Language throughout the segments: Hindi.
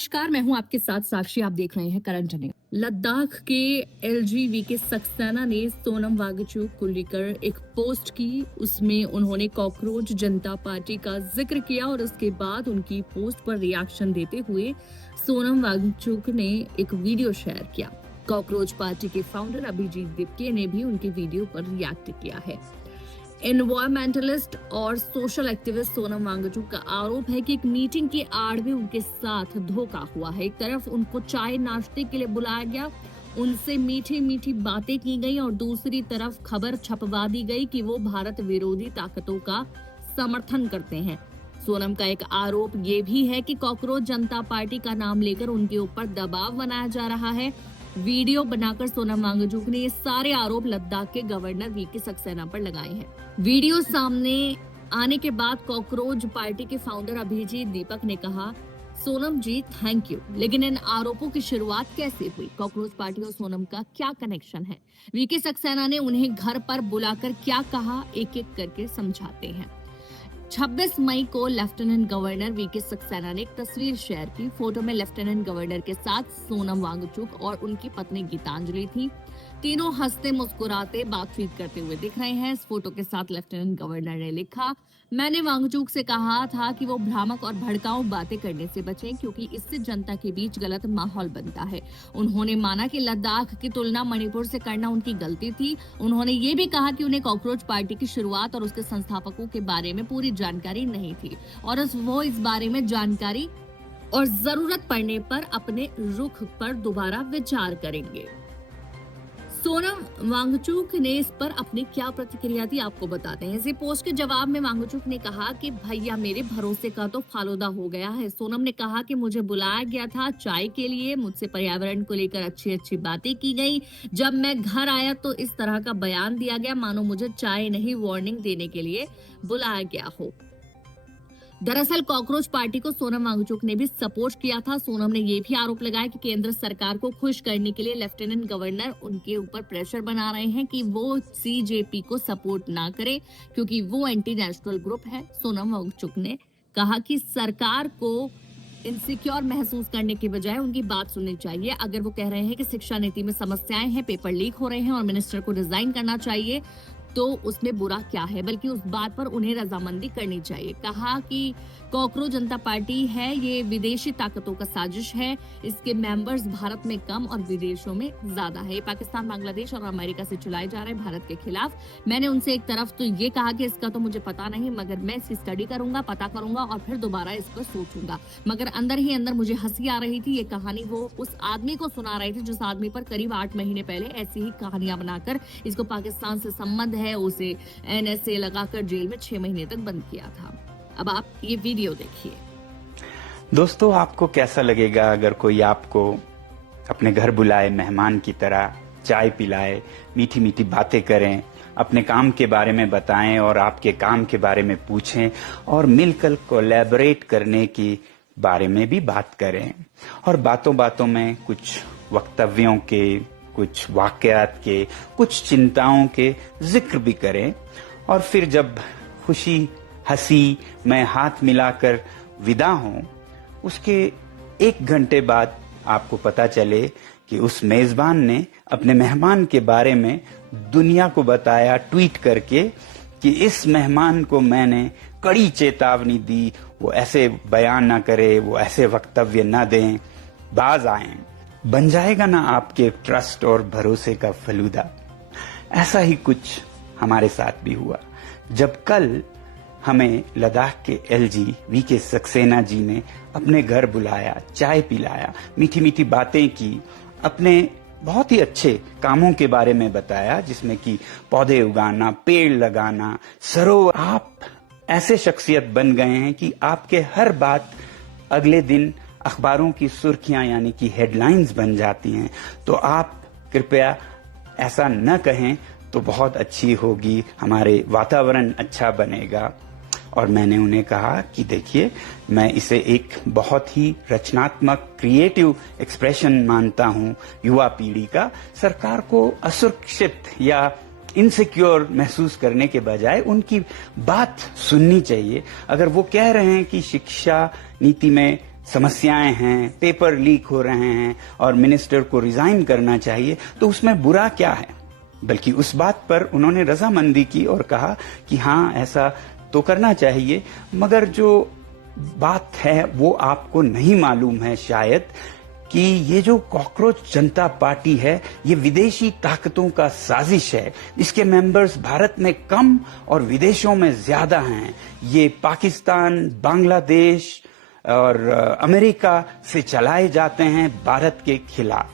नमस्कार, मैं हूं आपके साथ साक्षी। आप देख रहे हैं करंट न्यूज। लद्दाख के एलजी वीके सक्सेना ने सोनम वांगचुक को लेकर एक पोस्ट की। उसमें उन्होंने कॉकरोच जनता पार्टी का जिक्र किया और उसके बाद उनकी पोस्ट पर रिएक्शन देते हुए सोनम वांगचुक ने एक वीडियो शेयर किया। कॉकरोच पार्टी के फाउंडर अभिजीत दिपके ने भी उनके वीडियो पर रिएक्ट किया है। एनवायरमेंटलिस्ट और सोशल एक्टिविस्ट सोनम वांगचुक का आरोप है कि एक मीटिंग की आड़ में उनके साथ धोखा हुआ है। एक तरफ उनको चाय नाश्ते के लिए बुलाया गया, उनसे मीठी मीठी बातें की गई और दूसरी तरफ खबर छपवा दी गई कि वो भारत विरोधी ताकतों का समर्थन करते हैं। सोनम का एक आरोप ये भी है कि कॉकरोच जनता पार्टी का नाम लेकर उनके ऊपर दबाव बनाया जा रहा है। वीडियो बनाकर सोनम वांगचुक ने ये सारे आरोप लद्दाख के गवर्नर वीके सक्सेना पर लगाए हैं। वीडियो सामने आने के बाद कॉकरोच पार्टी के फाउंडर अभिजीत दीपक ने कहा, सोनम जी थैंक यू, लेकिन इन आरोपों की शुरुआत कैसे हुई? कॉकरोच पार्टी और सोनम का क्या कनेक्शन है? वीके सक्सेना ने उन्हें घर पर बुलाकर क्या कहा, एक एक करके समझाते हैं। 26 मई को लेफ्टिनेंट गवर्नर वीके सक्सेना ने एक तस्वीर शेयर की। फोटो में लेफ्टिनेंट गवर्नर के साथ सोनम वांगचुक और उनकी पत्नी गीतांजलि थी। तीनों हंसते मुस्कुराते बातचीत करते हुए दिख रहे हैं। इस फोटो के साथ लेफ्टिनेंट गवर्नर ने लिखा, मैंने वांगचुक से कहा था कि वो भ्रामक और भड़काऊ बातें करने से बचें क्योंकि इससे जनता के बीच गलत माहौल बनता है। उन्होंने माना कि लद्दाख की तुलना मणिपुर से करना उनकी गलती थी। उन्होंने ये भी कहा कि उन्हें कॉकरोच पार्टी की शुरुआत और उसके संस्थापकों के बारे में पूरी जानकारी नहीं थी और वो इस बारे में जानकारी और जरूरत पड़ने पर अपने रुख पर दोबारा विचार करेंगे। सोनम वांगचुक ने इस पर अपनी क्या प्रतिक्रिया दी, आपको बताते हैं। इसी पोस्ट के जवाब में वांगचुक ने कहा कि भैया मेरे भरोसे का तो फालूदा हो गया है। सोनम ने कहा कि मुझे बुलाया गया था चाय के लिए, मुझसे पर्यावरण को लेकर अच्छी अच्छी बातें की गई। जब मैं घर आया तो इस तरह का बयान दिया गया मानो मुझे चाय नहीं वार्निंग देने के लिए बुलाया गया हो। दरअसल कॉकरोच पार्टी को सोनम वांगचुक ने भी सपोर्ट किया था। सोनम ने ये भी आरोप लगाया कि केंद्र सरकार को खुश करने के लिए लेफ्टिनेंट गवर्नर उनके ऊपर प्रेशर बना रहे हैं कि वो सीजेपी को सपोर्ट ना करे क्योंकि वो एंटी नेशनल ग्रुप है। सोनम वांगचुक ने कहा कि सरकार को इनसिक्योर महसूस करने के बजाय उनकी बात सुननी चाहिए। अगर वो कह रहे हैं कि शिक्षा नीति में समस्याएं हैं, पेपर लीक हो रहे हैं और मिनिस्टर को रिजाइन करना चाहिए तो उसमें बुरा क्या है, बल्कि उस बात पर उन्हें रजामंदी करनी चाहिए। कहा कि कॉकरोच जनता पार्टी है, ये विदेशी ताकतों का साजिश है। इसके मेंबर्स भारत में कम और विदेशों में ज्यादा है। पाकिस्तान, बांग्लादेश और अमेरिका से चलाए जा रहे भारत के खिलाफ। मैंने उनसे एक तरफ तो ये कहा कि इसका तो मुझे पता नहीं, मगर मैं इसकी स्टडी करूंगा, पता करूंगा और फिर दोबारा इस पर सोचूंगा। मगर अंदर ही अंदर मुझे हंसी आ रही थी। ये कहानी वो उस आदमी को सुना रही थी जिस आदमी पर करीब 8 महीने पहले ऐसी ही कहानियां बनाकर इसको पाकिस्तान से संबंध है, उसे एनएसए लगाकर जेल में 6 महीने तक बंद किया था। अब आप ये वीडियो देखिए। दोस्तों, आपको कैसा लगेगा अगर कोई आपको अपने घर बुलाए, मेहमान की तरह चाय पिलाए, मीठी मीठी बातें करें, अपने काम के बारे में बताएं और आपके काम के बारे में पूछें और मिलकर कोलैबोरेट करने की बारे में भी बात करें और बातों बातों में कुछ वक्तव्यों के, कुछ वाकयात के, कुछ चिंताओं के जिक्र भी करें और फिर जब खुशी हंसी में हाथ मिलाकर विदा हों, उसके 1 घंटे बाद आपको पता चले कि उस मेजबान ने अपने मेहमान के बारे में दुनिया को बताया ट्वीट करके कि इस मेहमान को मैंने कड़ी चेतावनी दी, वो ऐसे बयान ना करे, वो ऐसे वक्तव्य ना दें, बाज आए। बन जाएगा ना आपके ट्रस्ट और भरोसे का फलूदा। ऐसा ही कुछ हमारे साथ भी हुआ जब कल हमें लद्दाख के एलजी वीके सक्सेना जी ने अपने घर बुलाया, चाय पिलाया, मीठी मीठी बातें की, अपने बहुत ही अच्छे कामों के बारे में बताया जिसमें कि पौधे उगाना, पेड़ लगाना, सरोवर। आप ऐसे शख्सियत बन गए हैं कि आपके हर बात अगले दिन अखबारों की सुर्खियां यानी कि हेडलाइंस बन जाती हैं। तो आप कृपया ऐसा न कहें तो बहुत अच्छी होगी, हमारे वातावरण अच्छा बनेगा। और मैंने उन्हें कहा कि देखिए, मैं इसे एक बहुत ही रचनात्मक क्रिएटिव एक्सप्रेशन मानता हूं युवा पीढ़ी का। सरकार को असुरक्षित या इनसिक्योर महसूस करने के बजाय उनकी बात सुननी चाहिए। अगर वो कह रहे हैं कि शिक्षा नीति में समस्याएं हैं, पेपर लीक हो रहे हैं और मिनिस्टर को रिजाइन करना चाहिए, तो उसमें बुरा क्या है? बल्कि उस बात पर उन्होंने रजामंदी की और कहा कि हाँ, ऐसा तो करना चाहिए, मगर जो बात है वो आपको नहीं मालूम है शायद कि ये जो कॉकरोच जनता पार्टी है ये विदेशी ताकतों का साजिश है। इसके मेंबर्स भारत में कम और विदेशों में ज्यादा हैं। ये पाकिस्तान, बांग्लादेश और अमेरिका से चलाए जाते हैं भारत के खिलाफ।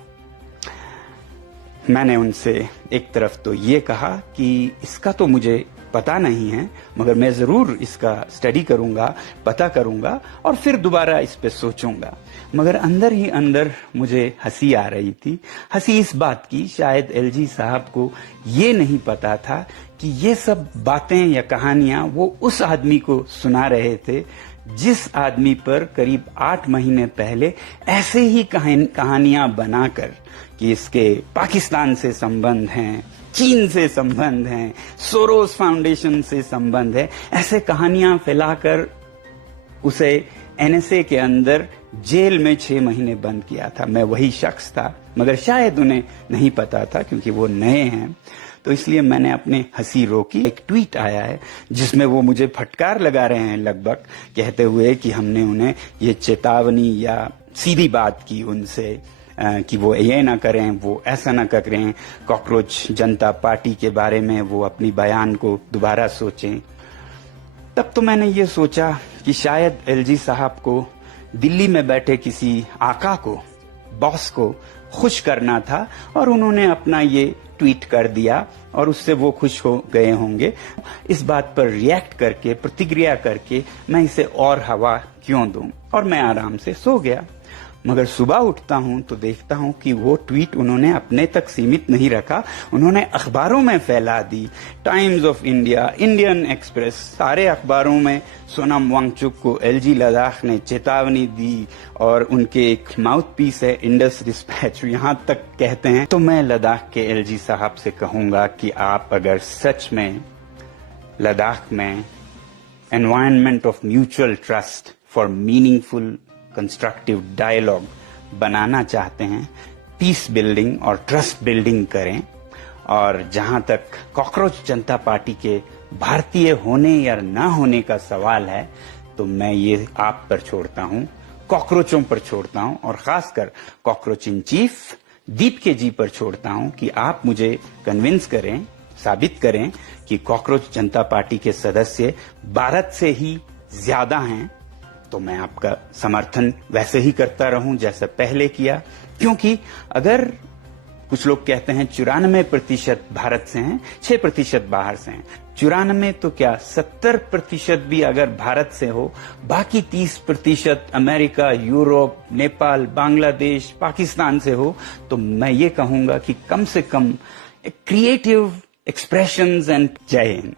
मैंने उनसे एक तरफ तो ये कहा कि इसका तो मुझे पता नहीं है, मगर मैं जरूर इसका स्टडी करूंगा, पता करूंगा और फिर दोबारा इस पे सोचूंगा। मगर अंदर ही अंदर मुझे हंसी आ रही थी। हंसी इस बात की, शायद एलजी साहब को ये नहीं पता था कि ये सब बातें या कहानियां वो उस आदमी को सुना रहे थे जिस आदमी पर करीब 8 महीने पहले ऐसे ही कहानियां बनाकर कि इसके पाकिस्तान से संबंध हैं, चीन से संबंध हैं, सोरोस फाउंडेशन से संबंध है, ऐसे कहानियां फैलाकर उसे एनएसए के अंदर जेल में 6 महीने बंद किया था। मैं वही शख्स था, मगर शायद उन्हें नहीं पता था क्योंकि वो नए हैं, तो इसलिए मैंने अपने हंसी रोकी। एक ट्वीट आया है जिसमें वो मुझे फटकार लगा रहे हैं लगभग, कहते हुए कि हमने उन्हें ये चेतावनी या सीधी बात की उनसे कि वो ये ना करें, वो ऐसा ना करें, कॉकरोच जनता पार्टी के बारे में वो अपनी बयान को दोबारा सोचें। तब तो मैंने ये सोचा कि शायद एलजी साहब को दिल्ली में बैठे किसी आका को, बॉस को खुश करना था और उन्होंने अपना ये ट्वीट कर दिया और उससे वो खुश हो गए होंगे। इस बात पर रिएक्ट करके, प्रतिक्रिया करके मैं इसे और हवा क्यों दूं, और मैं आराम से सो गया। मगर सुबह उठता हूं तो देखता हूं कि वो ट्वीट उन्होंने अपने तक सीमित नहीं रखा, उन्होंने अखबारों में फैला दी। Times of India, Indian Express, सारे अखबारों में सोनम वांगचुक को एलजी लद्दाख ने चेतावनी दी और उनके एक माउथ पीस है इंडस डिस्पैच, यहां तक कहते हैं। तो मैं लद्दाख के एलजी साहब से कहूंगा कि आप अगर सच में लद्दाख में environment of mutual trust for meaningful constructive dialogue बनाना चाहते हैं, पीस बिल्डिंग और ट्रस्ट बिल्डिंग करें। और जहां तक कॉकरोच जनता पार्टी के भारतीय होने या ना होने का सवाल है, तो मैं ये आप पर छोड़ता हूं, कॉकरोचों पर छोड़ता हूं, और खासकर कॉकरोच इन चीफ दीपके जी पर छोड़ता हूं कि आप मुझे कन्विंस करें, साबित करें कि कॉकरोच जनता पार्टी के सदस्य भारत से ही ज्यादा हैं, तो मैं आपका समर्थन वैसे ही करता रहूं जैसे पहले किया। क्योंकि अगर कुछ लोग कहते हैं 94% भारत से हैं, 6% बाहर से हैं, 94 तो क्या 70% भी अगर भारत से हो, बाकी 30% अमेरिका, यूरोप, नेपाल, बांग्लादेश, पाकिस्तान से हो, तो मैं ये कहूंगा कि कम से कम क्रिएटिव एक्सप्रेशंस एंड जय हिंद।